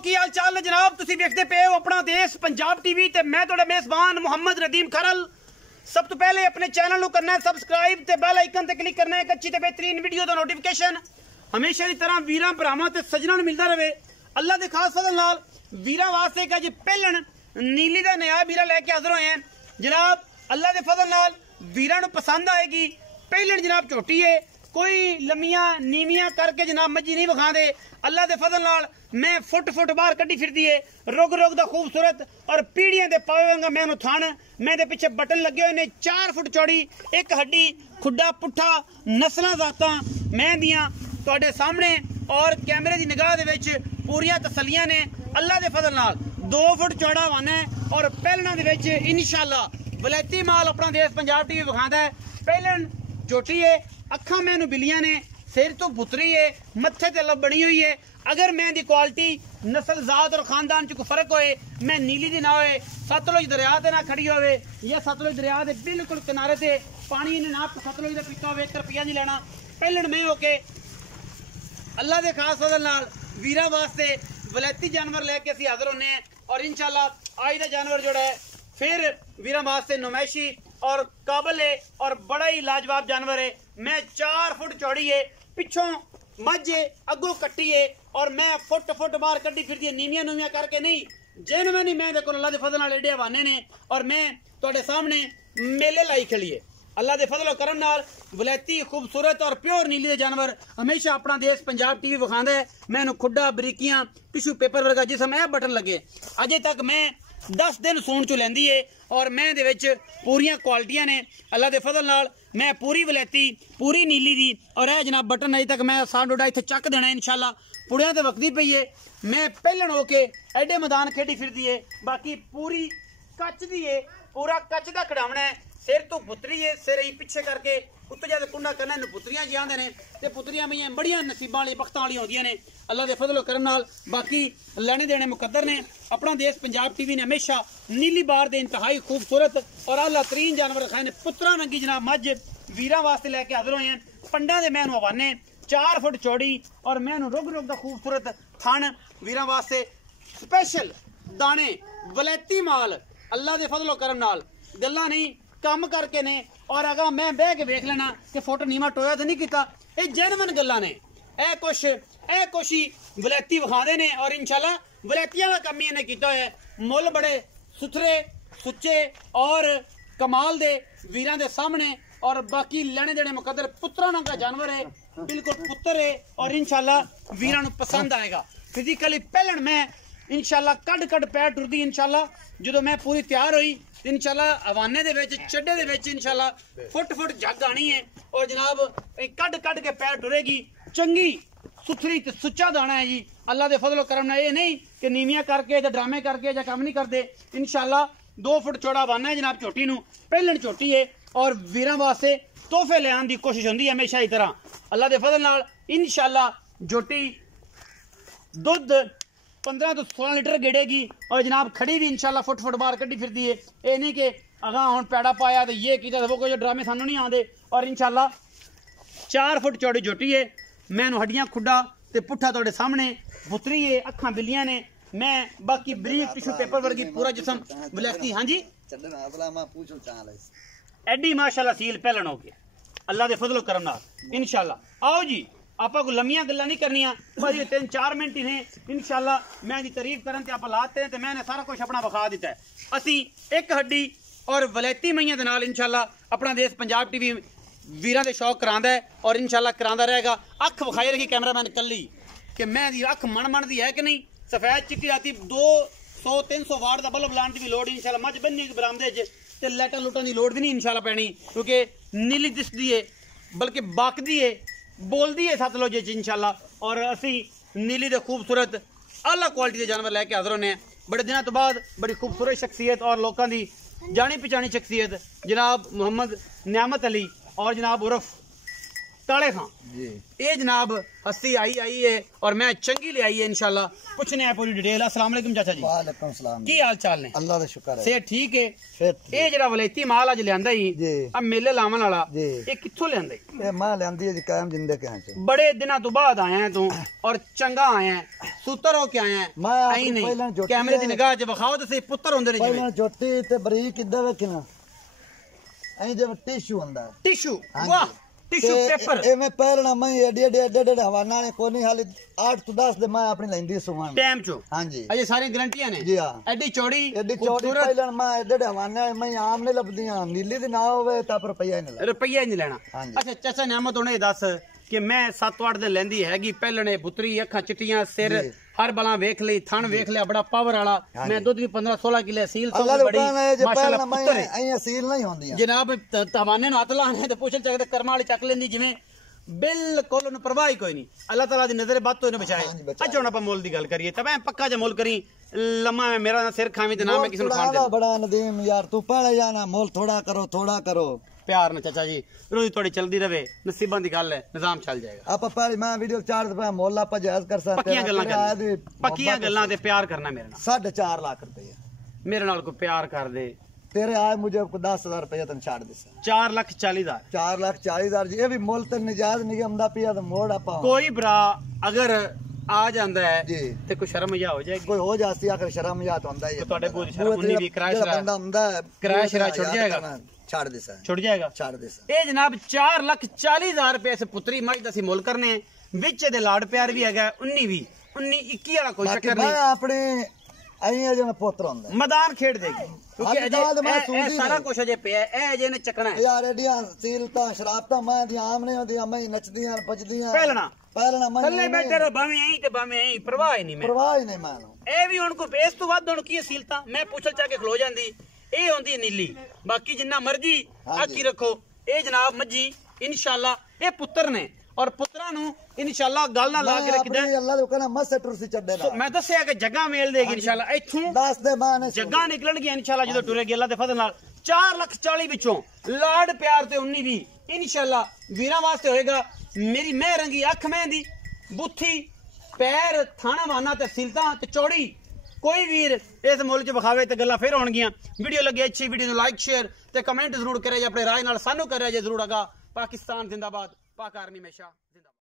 की हाल चाल ने जनाब तुसी देखते पे हो अपना देश पंजाब टीवी ते मैं तुहाडा मेजबान मोहम्मद रदीम खरल। सब तो पहले अपने चैनल करना है सबसक्राइब ते बेल आइकन ते क्लिक करना है एक अच्छी ते बेहतरीन वीडियो दा नोटिफिकेशन हमेशा की तरह वीरां भरावां ते सज्जनां नूं मिलदा रहे। अल्लाह दे खास फजल नाल वीरां वास्ते एक अज पहलन नीली दा नया वीरा लैके हाजिर होए हैं जनाब। अल्लाह दे फजल नाल वीरां नूं पसंद आएगी। पहलन जनाब झोटी है, कोई लम्मियां नीवियां करके जनाब मजी नहीं विखा दे। अल्लाह दे फजल नाल मैं फुट बाहर कड्डी फिरदी है, रुग दा खूबसूरत और पीढ़ियां दे पावेगा मैं उन्होंने थान मैं दे पिछे बटन लगे हुए ने 4 फुट चौड़ी एक हड्डी खुड्डा पुट्ठा नस्लां जातां मैं दियां तुहाडे सामने और कैमरे की निगाह दे विच पूरियां तसलियां ने। अल्लाह दे फजल नाल 2 फुट चौड़ा वन है और पहलना दे विच इंशाअल्लाह वलैती माल अपना देश पंजाब टीवी विखांदा है। पहलन झोटी है, अखां मैनू बिलियां ने, सिर तो पुतरी है, मत्थे ते लब बनी हुई है। अगर मैं दी क्वालिटी नस्ल जात और खानदान च कोई फर्क होए, मैं नीली दी ना होए, सतलुज दरिया ते ना खड़ी होवे या सतलुज दरिया दे बिल्कुल किनारे ते पानी ने ना सतलुज दा पीता होवे, 1 रुपया नहीं लेना। पहलन मैं होके अल्लाह दे खास फजल नाल वीरा वास्ते वलैती जानवर लेके असीं हाजिर होने हैं और इंशाअल्लाह आज दा जानवर जोड़ा है फिर वीरा वास्ते नुमाइशी और काबल है और बड़ा ही लाजवाब जानवर है। मैं 4 फुट चौड़ी है, पिछों मझ है, अगों कट्टी है और मैं फुट बाहर कड्डी फिरदी है, नीवियां नुवियां करके नहीं जेन मैं नहीं। मैं देखो अल्लाह दे फजल नाल एडे हवाने ने और मैं तुहाडे सामने मेले लाई खड़ी है। अल्लाह दे फजल करम नाल वलैती खूबसूरत और प्योर नीली दे जानवर हमेशा अपना देश पंजाब टीवी विखांदा है। मैं इन्हूं खुड्डा बरीकियां टिशू पेपर वर्गा जिसम ए बटन लगे अजे तक मैं 10 दिन सूण चो लैंदी है और मैं दे विच पूरियां क्वालिटियां ने। अल्लाह दे फजल नाल मैं पूरी वलैती पूरी नीली दी और ए जनाब बटन अजे तक मैं सा डोडा इत्थे चक देना इंशाअल्लाह। पुड़ियां ते वक्ती पई है, मैं पहलन होके एडे मैदान खेडी फिरदी है, बाकी पूरी कच दी है, पूरा कच दा खड़ावना है। सिर तो पुतरी है, सिर ही पिछे करके उत्ते जाके कुंडा करना इन्हूं पुतरियां जी आंदे ने ते पुतरियां मेरियां बड़ियां नसीबां वाली बख्तां वाली होंदियां ने अल्लाह दे फजल करम नाल। बाकी लैने देने मुकद्दर ने। अपना देश पंजाब टीवी ने हमेशा नीली बार दे इंतहाई खूबसूरत और आला तरीन जानवर रखाए ने। पुत्रा रंगी जनाब मझ वीरां वास्ते लैके हाजिर होए हैं। पंडा दे मैनू हवाने 4 फुट चौड़ी और मैनू रुग दा खूबसूरत थन वीरां वास्ते स्पेशल दाने वलैती माल अल्लाह दे फजल करम नाल गल्लां नहीं काम करके ने। और अगर मैं बह के वेख लेना कि फोटो नीमा टोया तो नहीं किया, ये जेनवन गल्लां ने। ए कुछ ही वलैती विखादे ने और इंशाल्लाह वलैतियां का कम ही इन्हें किया है। मुल बड़े सुथरे सुच्चे और कमाल दे वीरां दे सामने और बाकी लेने देने मुकद्दर पुत्रा का जानवर है, बिल्कुल पुत्र है और इंशाल्लाह वीरां नूं पसंद आएगा। फिजिकली पहलन मैं इंशाल्लाह कड पैर टुरदी इंशाल्लाह जो मैं पूरी तैयार हुई इंशाल्लाह हवाने दे विच चड्डे दे विच इंशाल्लाह फुट जग आनी है और जनाब कड के पैर टुरेगी। चंगी सुथरी ते सुच्चा दाना है जी अल्लाह दे फजल करम नाल। ये नहीं कि नीवियां करके ते ड्रामे करके या काम नहीं करते। इंशाल्लाह 2 फुट चौड़ा बन है जनाब झोटी नूं। पहलन झोटी है और वीरां वास्ते तोहफे ले आने की कोशिश होंदी है हमेशा ही तरह। अल्लाह दे फजल नाल इंशाल्लाह झोटी दुध 15 तो 16 लीटर गेड़ेगी और जनाब खड़ी भी इंशाल्लाह फुट बाहर कड्डी फिरदी है। ये नहीं कि अगा हुण पैड़ा पाया तो ये किया वो कोई ड्रामे सानू नहीं आते। और इंशाल्लाह 4 फुट चौड़ी झोटी है। मैं हड्डियां खुड्डा ते पुट्ठा तुहाडे सामने पुतरी है, अखां बिल्लियां ने, मैं बाकी बरीक टिशू पेपर वर्गी पूरा जिसम वलैती। हाँ जी एडी माशाल्लाह सील पहलन हो गया अल्लाह दे फजल करम नाल इंशाल्लाह। आओ जी आपा को लम्मियां गल्लां नहीं करनियां, बस ये 3-4 मिनट ही ने इंशाल्लाह। मैं दी तारीफ करन ते आप लाते हैं ते मैंने सारा कुछ अपना विखा दिता है। असी एक हड्डी और वलैती मईयां दे नाल इंशाल्लाह अपना देश पंजाब टीवी वीरां दे शौक करांदा है और इंशाल्लाह करांदा रहेगा। अख विखाई रखी कैमरामैन कल्ली कि मैं दी अख मन दी है कि नहीं। सफेद चिट्टी राती 200-300 वाट का बल्ब लाने की भी लोड़ इंशाल्लाह। मझ बन्नी बरामदे च ते लाइटां लूटां की लोड़ भी नहीं इंशाल्लाह पैनी क्योंकि नीली दिसदी है बल्कि बाकदी है बोलती है सतलुज इंशाल्लाह। और असी नीली दे खूबसूरत आला क्वालिटी के जानवर लैके हाजिर होने बड़े दिनों तो बाद। बड़ी खूबसूरत शख्सियत और लोगों की जानी पहचानी शख्सियत जनाब मोहम्मद नियामत अली और जनाब उर्फ काले खां जी। ये जनाब हस्ती आई है और मैं चंगी ले आई है इंशाल्लाह। पूछने हैं पूरी डिटेल। अस्सलाम वालेकुम चाचा जी। वालेकुम सलाम। की हाल चाल ने? अल्लाह दा शुक्र है। सेहत ठीक है? फिर ये जरा वलेती माल अज लियांदा ही जी। अब मेले लावन वाला जी। ये कित्थों लियांदा ही? ये मां लियांदी है जी कायम जिंदे के हैं बड़े दिनों तो बाद आया है तू और चंगा आया है, सुतर होके आया है। मैं आई अपनी नहीं पहले जोटी कैमरे दी है। निगाह च विखाओ ते सही पुत्र होंदे ने जिवें ਪਹਿਲਾਂ ਜੋਟੀ ਤੇ ਬਰੀਕ ਕਿੱਦਾਂ ਵੇਖਣਾ ਐਂ ਜਿਵੇਂ ਟਿਸ਼ੂ ਹੁੰਦਾ ਹੈ। टिश्यू। ਹਾਂਜੀ। वाह टिश्यू ਤੇ पेपर। ਐਵੇਂ ਪਹਿਲਣਾ ਮੈਂ ਏਡੇ ਏਡੇ ਹਵਾਨਾ ਨੇ ਕੋਈ ਨਹੀਂ ਹਾਲੇ 8 ਤੋਂ 10 ਦੇ ਮੈਂ ਆਪਣੀ ਲੈਂਦੀ ਸੁਵਾਨ टाइम चो ਹਾਂਜੀ अजे सारी गारंटियां ने ਜੀ ਹਾਂ एडी चौड़ी ਏਡੀ ਚੌੜੀ खूबसूरत, ਪਹਿਲਣ ਮੈਂ ਏਡੇ ਹਵਾਨਾ ਮੈਂ ਆਮ ਨਹੀਂ ਲੱਭਦੀਆਂ ਨੀਲੀ ਦੀ ਨਾ ਹੋਵੇ ਤਾਂ ਰੁਪਈਆ ਹੀ ਨਹੀਂ ਲੱਗਦਾ रुपया ही नहीं लेना। ਹਾਂਜੀ। अच्छा चाचा नियामत हुणे दस कि मैं 7-8 दिन लेंदी हैगी पहलने बुतरी अखां चिट्टियां सिर जी। हर बला वेख ली थन वेख लिया बड़ा पावर वाला। ਹਾਂਜੀ। मैं दुध भी 15-16 किलो सील ਅੱਲਾ तो ਦੇ बड़ी ਹੁਕਮ ਹੈ ਜੇ माशाल्लाह ਪਹਿਲਣ पुत्र है। ਮੈਂ ਐਂ ਅਸੀਲ ਨਹੀਂ ਹੁੰਦੀਆਂ जनाब तवाने हाथ लाने ते पुछल चकदे कर्मा वाली चक लेंदी जिवें बिल्कुल उन्हें परवाह ही कोई नहीं। अल्लाह ताला दी नजर बात तो इन्हें बचाए। ਹਾਂਜੀ, ਬਚਾਏ। अच्छा हुण आपां मोल दी गल करिए तब पक्का जा मोल करी लम्मा में मेरा ना सिर खावी ते ना मैं किसी नु खाण दे। बड़ा नदीम यार तू पहले जाना मोल थोड़ा करो प्यार ना चाचा जी रोजी थोड़ी चलदी रवे नसीबां दी गल है निजाम चल जाएगा। आप पहले मैं वीडियो 4 रुपए मोल आप जायज कर सकते पक्कियां गल्लां करनी पक्कियां गल्लां ते प्यार करना मेरे नाल 4.5 लाख रुपए मेरे नाल कोई प्यार कर दे तेरे आए मुझे 10,000 रुपया तन छाड़ दे 4,40,000 4,40,000 जी ये भी मोल तो निजायज नहीं हमदा पिया तो मोड़ आपा कोई भरा अगर आ जाता है जी ते कोई शर्म या हो जाएगी कोई हो जाती आकर शर्म या तो होंदा ही है ਤੁਹਾਡੇ ਕੋਲ ਸ਼ਰਮ ਉਨੀ ਵੀ ਕਿਰਾਇਆ ਸ਼ਰਾਇਆ बंदा हुंदा है किराया शराया छुट जाएगा। छाड़ दे सा छुट जाएगा। छाड़ दे सा ਇਹ ਜਨਾਬ 4,40,000 रुपए से पुत्री मज ਦਾ ਅਸੀਂ ਮੁੱਲ ਕਰਨੇ ਵਿੱਚ ਇਹਦੇ ਲਾੜ ਪਿਆਰ ਵੀ ਹੈਗਾ 19 ਵੀ 19 21 ਵਾਲਾ ਕੋਈ बाकी ਚੱਕਰ मैं नहीं। अपने आई जिवें पुत्र हुंदा मैदान खेड देगी क्योंकि ਅੱਜ ਕੱਲ੍ਹ ਤਾਂ ਮੈਂ अजय ਸੂझ ਹੀ सारा ਨਹੀਂ। कुछ अजय पिया है अजय ने चकना है। यार एडियां सीलता शराबता मैं दी आम नहीं होंदी मैं नचदियां भजदियां ਪਹਿਲਣਾ मैं ਥੱਲੇ ਬੈਠੇ ਰਹੋ ਭਾਵੇਂ ਐਂ ਤੇ ਭਾਵੇਂ ਐਂ ਪਰਵਾਹ ਹੀ ਨਹੀਂ ਮੈਂ परवाह ही नहीं मानो ਇਹ ਵੀ ਹੁਣ ਕੋਈ ਬੇਸ ਤੋਂ ਵੱਧ ਹੁਣ ਕੀ ਅਸੀਲਤਾ ਮੈਂ ਪੁੱਛਲ ਚਾ ਕੇ ਖਲੋ ਜਾਂਦੀ ਇਹ ਹੁੰਦੀ ਹੈ ਨੀਲੀ ਬਾਕੀ ਜਿੰਨਾ ਮਰਜੀ ਆਕੀ ਰੱਖੋ ਇਹ ਜਨਾਬ ਮੱਜੀ ਇਨਸ਼ਾਅੱਲਾ ਇਹ ਪੁੱਤਰ ਨੇ ਔਰ ਪੁੱਤਰਾਂ ਨੂੰ ਇਨਸ਼ਾਅੱਲਾ ਗੱਲ ਨਾਲ ਲਾ ਕੇ ਰੱਖਦਾ अल्लाह दे कहना मस टुरसी चढ़े ना ਮੈਂ ਦੱਸਿਆ ਕਿ ਜੱਗਾ ਮੇਲ ਦੇਗੀ ਇਨਸ਼ਾਅੱਲਾ ਇੱਥੋਂ दस दे माने ਜੱਗਾ ਨਿਕਲਣਗੀਆਂ ਇਨਸ਼ਾਅੱਲਾ ਜਦੋਂ ਟੁਰੇਗੀ ਅੱਲਾ ਦੇ ਫਜ਼ਲ ਨਾਲ 4,40,000 ਵਿੱਚੋਂ ਲਾੜ ਪਿਆਰ ਤੇ 19 ਵੀ ਇਨਸ਼ਾਅੱਲਾ ਵੀਰਾਂ ਵਾਸਤੇ ਹੋਏਗਾ ਮੇਰੀ ਮਹਿ ਰੰਗੀ ਅੱਖ ਮਹਿੰਦੀ ਬੁੱਥੀ ਪੈਰ ਥਾਣਾ ਵਾਨਾ ਤੇ ਸਿਲਤਾਂ ਤੇ ਚੌੜੀ ਕੋਈ ਵੀਰ ਇਸ ਮੁੱਲ ਚ ਵਿਖਾਵੇ ਤੇ ਗੱਲਾਂ ਫੇਰ ਹੋਣਗੀਆਂ। ਵੀਡੀਓ ਲੱਗੀ ਅੱਛੀ ਵੀਡੀਓ ਨੂੰ ਲਾਈਕ ਸ਼ੇਅਰ ਤੇ ਕਮੈਂਟ ਜ਼ਰੂਰ ਕਰਿਆ ਜੇ ਆਪਣੇ ਰਾਏ ਨਾਲ ਸਾਨੂੰ ਕਰਿਆ ਜੇ ਜ਼ਰੂਰ ਅਗਾ। ਪਾਕਿਸਤਾਨ ਜ਼ਿੰਦਾਬਾਦ, ਪਾਕ ਆਰਮੀ ਹਮੇਸ਼ਾ ਜ਼ਿੰਦਾਬਾਦ।